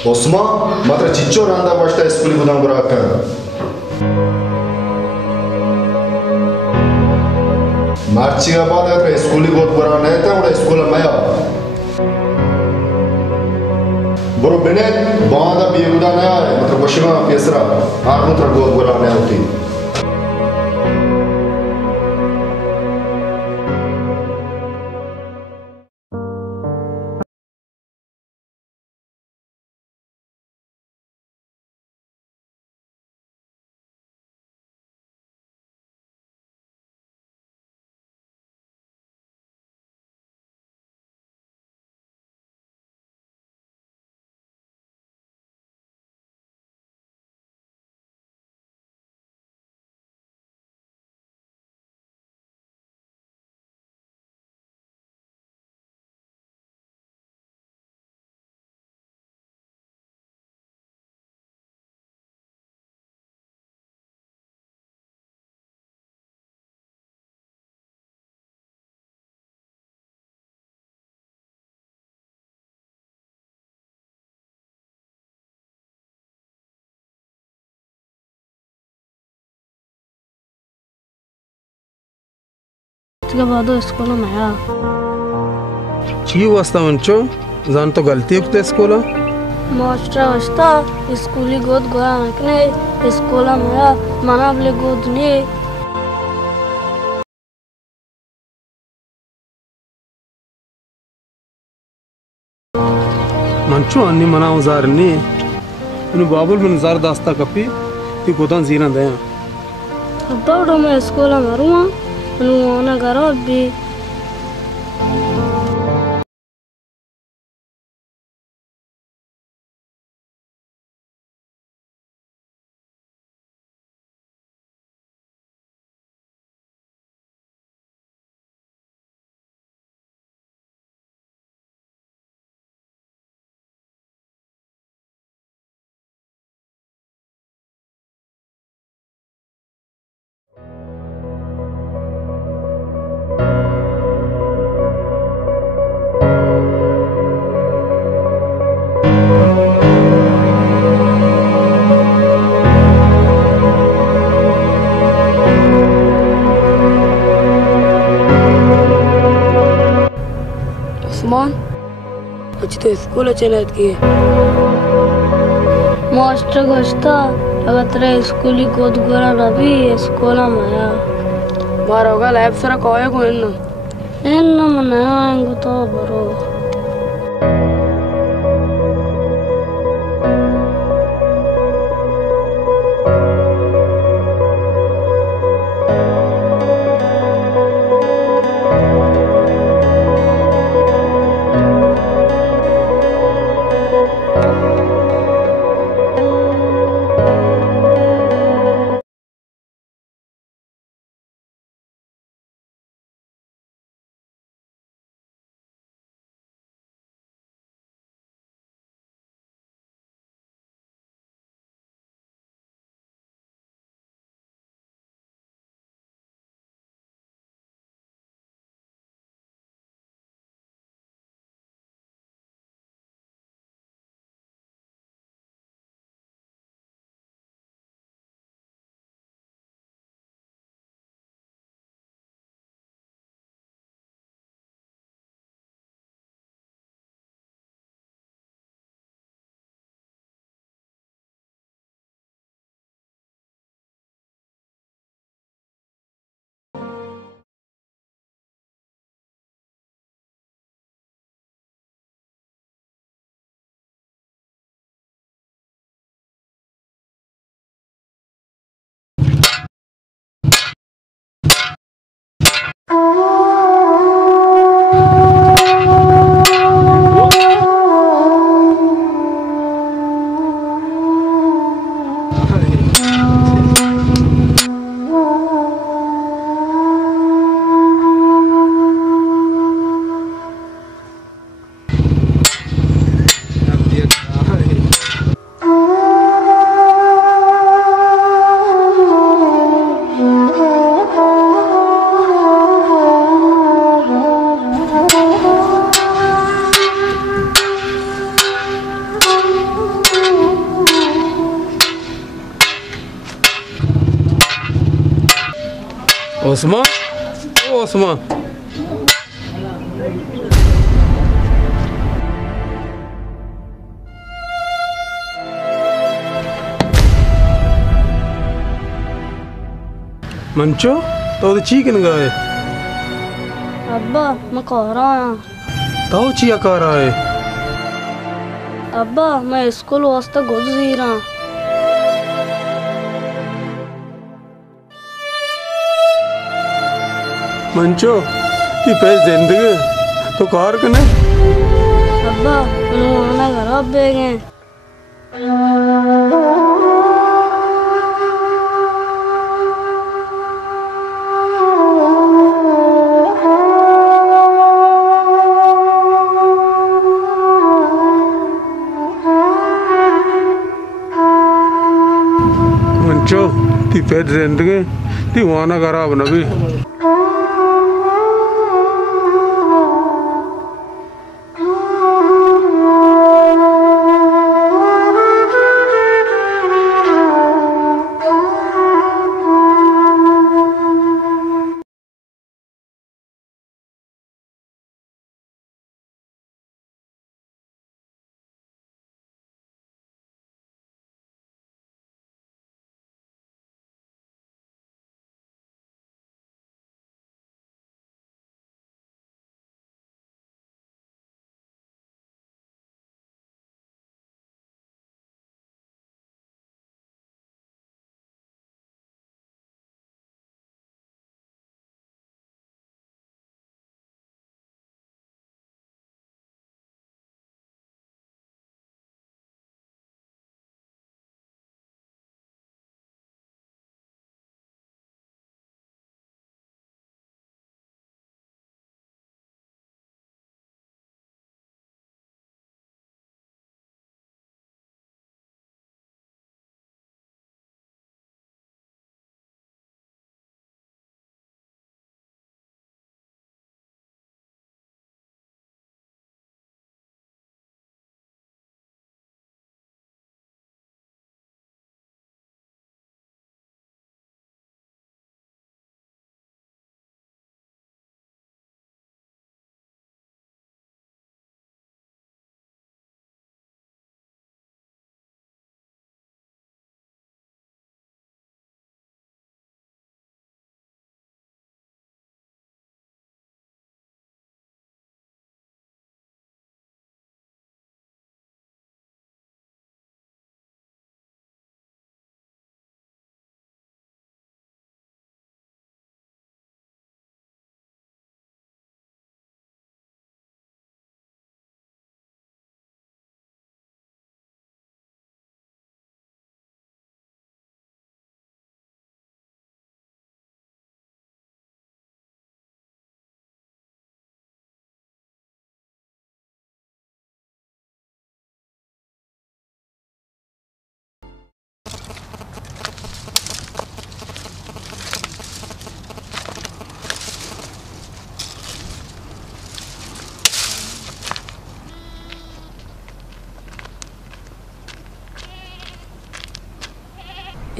Osman, मात्र चिच्चो रांदा बसता स्कूली गुदाम बरा कर मार्ची का बाद अगर स्कूली गोद बरा नहीं था उड़ा स्कूल में आया बरो बिने बांधा भी गुदा नहीं आया मतलब बशिमा पेसरा आर्मुत्र गोद बरा नहीं होती उसके बाद स्कूल में आया ची वास्ता मंचो जान तो गलती उगते स्कूल मास्टर वास्ता स्कूली गोद गोया ने स्कूल में आया माना बले गोद ने मंचो अन्नी मना उजार नी इन बाबुल में जार दास्ता कपी ती गोदान जीना दे दौड़ो मैं स्कूल में रुआ नुआना करो भी उस्मान आज तो स्कूल चले गए मास्टर गोश्ता अगर तेरे स्कूली गोद गोरा ना भी स्कूल में आया बार होगा लैब सरा कोई को इन मना आएंगे तो बरो ओस्मा, ओ ओस्मा, मंचो तो चीकन गए अब्बा मैं कह रहा हूँ तो चिया कह रहा है अब्बा मैं स्कूल वास्ते गुजरी रहा मंचो ये पे जिंदगी तो कार कने अब्बा उन्होंने घर अब गए मंचो ती पे जिंदगी ती वाना खराब न भी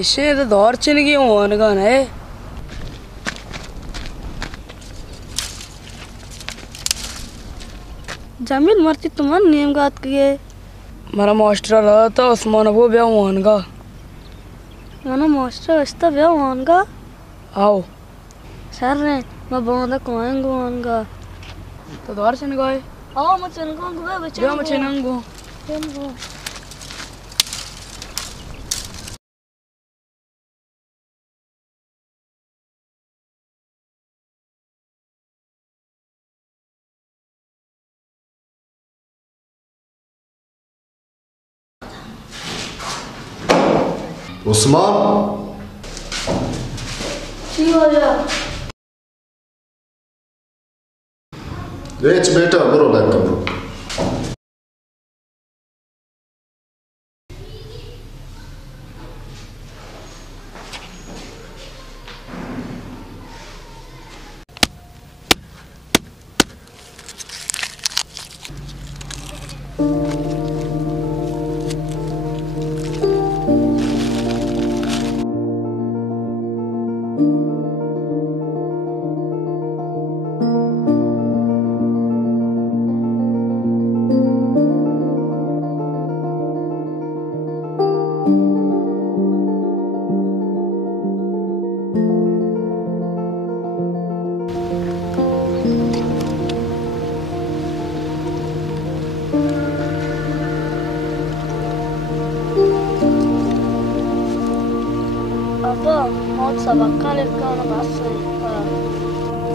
इससे तो दौर चल गई वन का है जमीन मरती तुम्हारा नियम गात किए हमारा मास्टर रहा था उस्मान वो ब्याह वन का मना मास्टर इस्ता ब्याह वन का आओ सर ने मैं बांधा कोएंगे वन का तो दौर चल गए आओ मैं चल गया बच्चे ब्याह मचे नंगो उस्मान ठीक हो जा Geç बेटा बरो लाइक करो baba, mod sabakkan lekkan basay.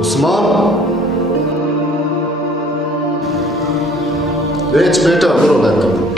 Usman बेटा बरो बैक